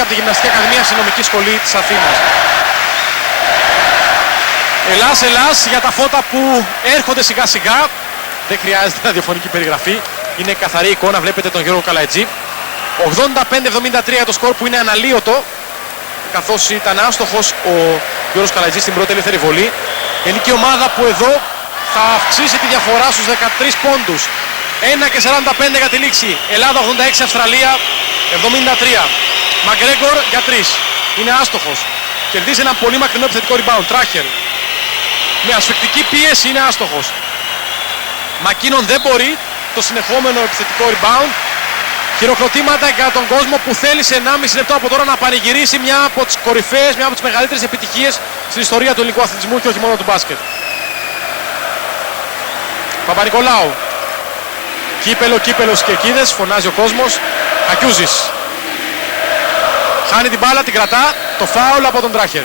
από τη Γυμναστική Ακαδημία Αστυνομική Σχολή της Αθήνας. Ελλάς για τα φώτα που έρχονται σιγά σιγά. Δεν χρειάζεται ραδιοφωνική περιγραφή. Είναι καθαρή εικόνα, βλέπετε τον Γιώργο Καλαϊτζή. 85-73 το σκορ που είναι αναλύωτο, καθώς ήταν άστοχος ο Γιώργος Καλαϊτζής στην πρώτη ελεύθερη βολή. Είναι και η ομάδα που εδώ θα αυξήσει τη διαφορά στους 13 πόντους. 1:45 για τη λήξη. Ελλάδα 86, Αυστραλία 73. Μακρέγκορ για 3. Είναι άστοχος. Κερδίζει ένα πολύ μακρινό επιθετικό rebound. Τράχερ. Με ασφυκτική πίεση είναι άστοχος. Μακίνον δεν μπορεί. Το συνεχόμενο επιθετικό rebound. Χειροκροτήματα για τον κόσμο που θέλει σε 1,5 λεπτό από τώρα να πανηγυρίσει μια από τις κορυφαίες, μια από τις μεγαλύτερες επιτυχίες στην ιστορία του ελληνικού αθλητισμού και όχι μόνο του μπάσκετ. Παπα-Νικολάου. Κύπελος και κίδες, φωνάζει ο κόσμος. Ακιούζης. Χάνει την μπάλα, την κρατά. Το φάουλ από τον Τράχερ.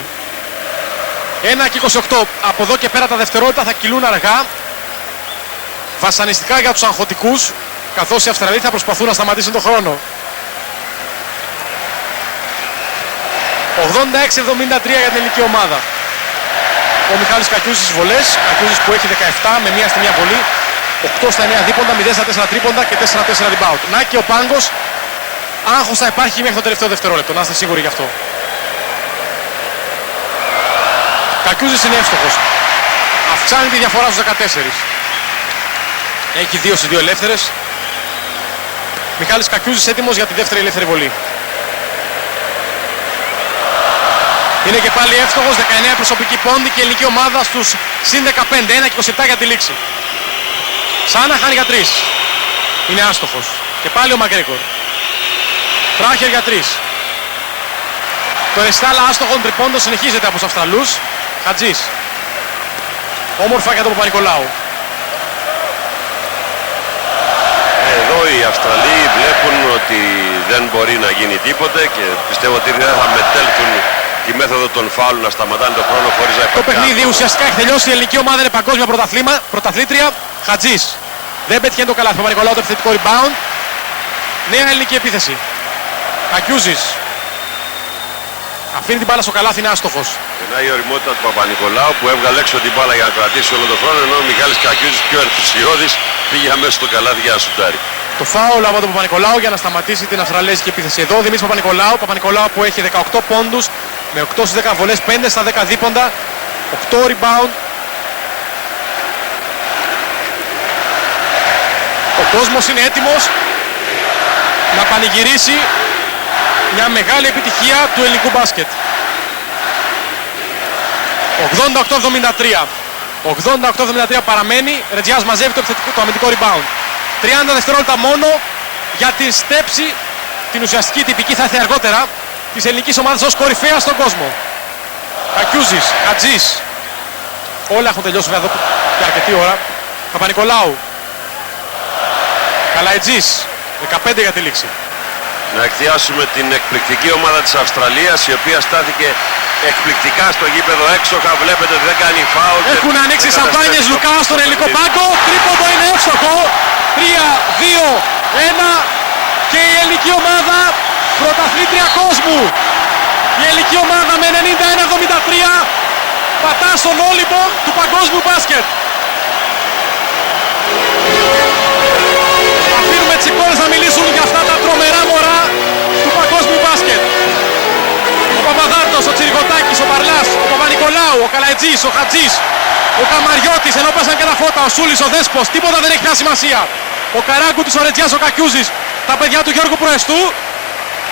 1:28. Από εδώ και πέρα τα δευτερόλεπτα θα κυλούν αργά. Βασανιστικά για τους αγχωτικούς, καθώς οι Αυστραλοί θα προσπαθούν να σταματήσουν τον χρόνο. 86-73 για την ελληνική ομάδα. Ο Μιχάλης Κακιούζης στις βολές. Κακιούζης που έχει 17 με μία στη μία βολή. 8 στα 9 δίποντα, 0 στα 4 τρίποντα και 4 στα 4 rebound. Να και ο πάγκος. Άγχος θα υπάρχει μέχρι το τελευταίο δευτερόλεπτο, να είστε σίγουροι γι' αυτό. Κακιούζης είναι εύστοχος. Αυξάνει τη διαφορά στους 14. Έχει 2 στις 2 ελεύθερες. Μιχάλης Κακιούζης έτοιμος για τη δεύτερη ελεύθερη βολή. Είναι και πάλι εύστοχος, 19 προσωπική πόντη και η ελληνική ομάδα στους συν 15, 1:27 για τη λήξη. Σάνα χάνει για 3. Είναι άστοχος. Και πάλι ο Μακρέγκορ. Τράχερ για 3. Το ρεστάλα άστοχων τριπώντων συνεχίζεται από τους Αυστραλούς. Χατζής. Όμορφα για τον Παπα-Νικολάου. Εδώ οι Αυστραλοί βλέπουν ότι δεν μπορεί να γίνει τίποτε και πιστεύω ότι δεν θα μετέλθουν τη μέθοδο των φάουλων να σταματάνε τον χρόνο χωρίς να υπάρχει. Το παιχνίδι ουσιαστικά έχει τελειώσει. Η ελληνική ομάδα είναι παγκόσμια πρωταθλήτρια. Χατζής. Δεν πετυχαίνει το καλάθι. Παπα-Νικολάου το επιθετικό rebound. Νέα ελληνική επίθεση. Ακιούζης. Αφήνει την μπάλα στο καλάθι, είναι άστοχος. Περνάει η ωριμότητα του Παπα-Νικολάου που έβγαλε έξω την μπάλα για να κρατήσει όλο τον χρόνο, ενώ ο Μιχάλης Κακιούζης πιο ενθουσιώδης πήγε αμέσως στο καλάθι για να σουτάρει. Το φάουλ από τον Παπα-Νικολάου για να σταματήσει την αυστραλέζικη επίθεση. Εδώ ο Δημήτρης Παπα-Νικολάου. Παπα-Νικολάου που έχει 18 πόντους με 8 στις 10 βολές, 5 στα 10 δίποντα, 8 rebound. Ο κόσμος είναι έτοιμος να πανηγυρίσει μια μεγάλη επιτυχία του ελληνικού μπάσκετ. 88-73. 88-73 παραμένει. Ρετζιάς μαζεύει το αμυντικό rebound. 30 δευτερόλεπτα μόνο για την στέψη, την ουσιαστική τυπική θα έρθει αργότερα, της ελληνικής ομάδας ως κορυφαία στον κόσμο. Κακιούζης, Χατζής. Όλα έχουν τελειώσει βέβαια εδώ και αρκετή ώρα. Παπα-Νικολάου. Καλαϊτζής. 15 για τη λήξη. Να εκθιάσουμε την εκπληκτική ομάδα της Αυστραλίας, η οποία στάθηκε εκπληκτικά στο γήπεδο έξοχα. Βλέπετε ότι δεν κάνει φάουλ. Έχουν ανοίξει σαμπάνιες Λουκά στον ελληνικό πάγκο. Τρίποντο είναι εύστοχο. 3-2-1 και η ελληνική ομάδα πρωταθλήτρια κόσμου. Η ελληνική ομάδα με 91-73 πατά στον Όλυμπο του παγκόσμιου μπάσκετ. Αφήνουμε τις εικόνες να μιλήσουν για αυτά τα τρομερά μωρά του παγκόσμιου μπάσκετ. Ο Παπαδάρτος, ο Τσιρικοτάκης, ο Παρλάς, ο Παπα-Νικολάου, ο Καλαϊτζής, ο Χατζής, ο Καμαριώτης, ενώ πέσαν και τα φώτα, ο Σούλης, ο Δέσπος, τίποτα δεν έχει πια σημασία. Ο Καράγκουτης, ο Ρετζιάς, ο Κακιούζης, τα παιδιά του Γιώργου Προεστού.